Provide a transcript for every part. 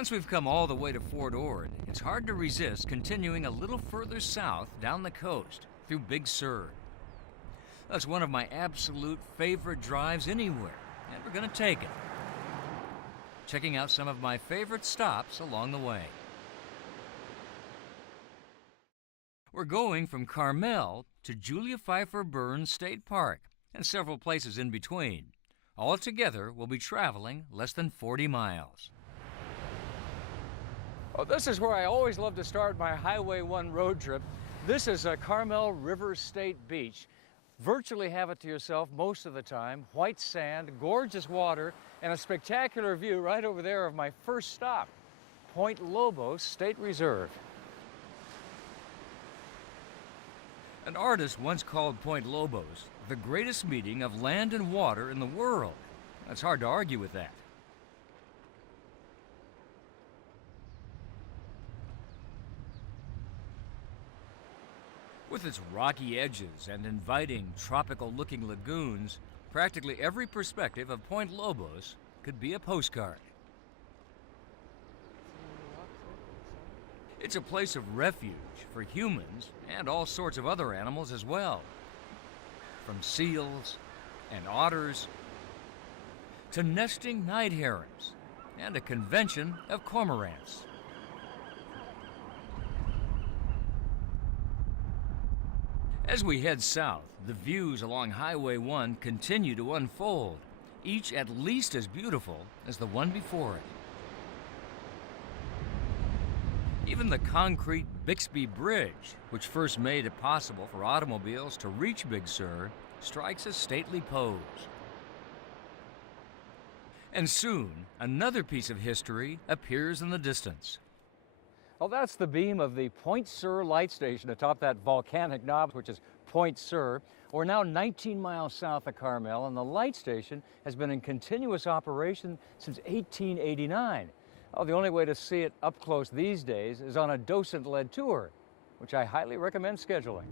Once we've come all the way to Fort Ord, it's hard to resist continuing a little further south down the coast through Big Sur. That's one of my absolute favorite drives anywhere, and we're going to take it. Checking out some of my favorite stops along the way. We're going from Carmel to Julia Pfeiffer Burns State Park and several places in between. Altogether, we'll be traveling less than 40 miles. Oh, this is where I always love to start my Highway 1 road trip. This is a Carmel River State Beach. Virtually have it to yourself most of the time. White sand, gorgeous water, and a spectacular view right over there of my first stop, Point Lobos State Reserve. An artist once called Point Lobos the greatest meeting of land and water in the world. It's hard to argue with that. With its rocky edges and inviting, tropical-looking lagoons, practically every perspective of Point Lobos could be a postcard. It's a place of refuge for humans and all sorts of other animals as well. From seals and otters to nesting night herons and a convention of cormorants. As we head south, the views along Highway 1 continue to unfold, each at least as beautiful as the one before it. Even the concrete Bixby Bridge, which first made it possible for automobiles to reach Big Sur, strikes a stately pose. And soon, another piece of history appears in the distance. Well, that's the beam of the Point Sur light station atop that volcanic knob, which is Point Sur. We're now 19 miles south of Carmel, and the light station has been in continuous operation since 1889. Oh, the only way to see it up close these days is on a docent-led tour, which I highly recommend scheduling.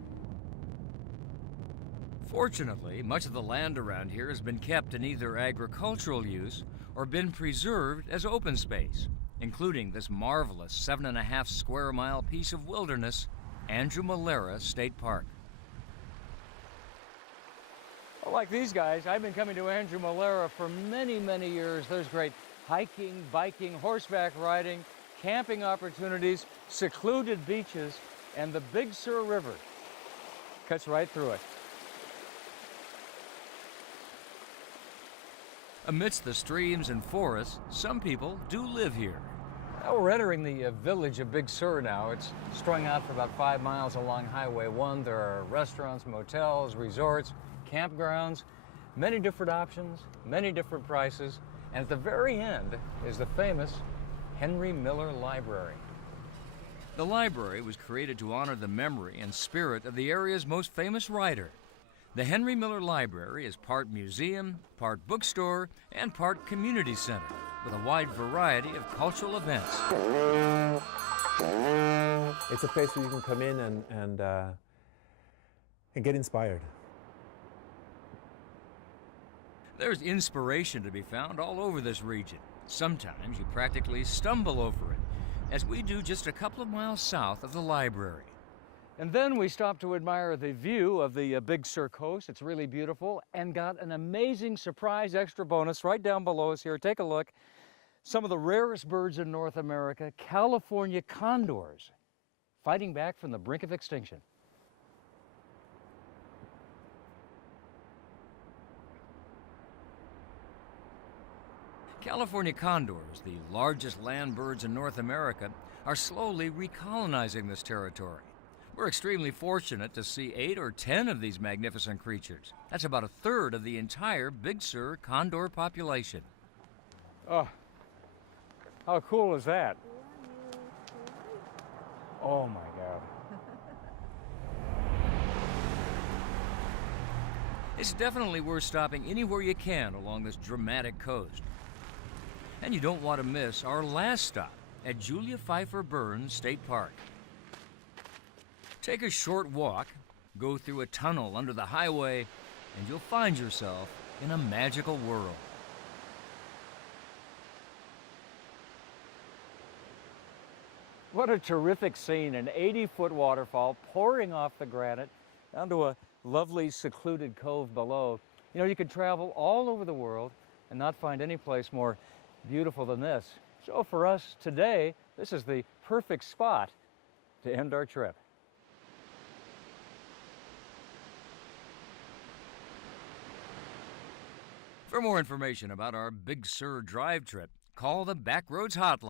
Fortunately, much of the land around here has been kept in either agricultural use or been preserved as open space, including this marvelous 7.5 square mile piece of wilderness, Andrew Malera State Park. Well, like these guys, I've been coming to Andrew Malera for many, many years. There's great hiking, biking, horseback riding, camping opportunities, secluded beaches, and the Big Sur River cuts right through it. Amidst the streams and forests, some people do live here. Well, we're entering the village of Big Sur now. It's strung out for about 5 miles along Highway 1. There are restaurants, motels, resorts, campgrounds, many different options, many different prices. And at the very end is the famous Henry Miller Library. The library was created to honor the memory and spirit of the area's most famous writer. The Henry Miller Library is part museum, part bookstore, and part community center, with a wide variety of cultural events. It's a place where you can come in and get inspired. There's inspiration to be found all over this region. Sometimes you practically stumble over it, as we do just a couple of miles south of the library. And then we stopped to admire the view of the Big Sur coast. It's really beautiful, and got an amazing surprise extra bonus right down below us here. Take a look. Some of the rarest birds in North America, California condors, fighting back from the brink of extinction. California condors, the largest land birds in North America, are slowly recolonizing this territory. We're extremely fortunate to see 8 or 10 of these magnificent creatures. That's about a third of the entire Big Sur condor population. Oh, how cool is that? Oh my God. It's definitely worth stopping anywhere you can along this dramatic coast. And you don't want to miss our last stop at Julia Pfeiffer Burns State Park. Take a short walk, go through a tunnel under the highway, and you'll find yourself in a magical world. What a terrific scene, an 80-foot waterfall pouring off the granite down to a lovely secluded cove below. You know, you could travel all over the world and not find any place more beautiful than this. So for us today, this is the perfect spot to end our trip. For more information about our Big Sur drive trip, call the Backroads Hotline.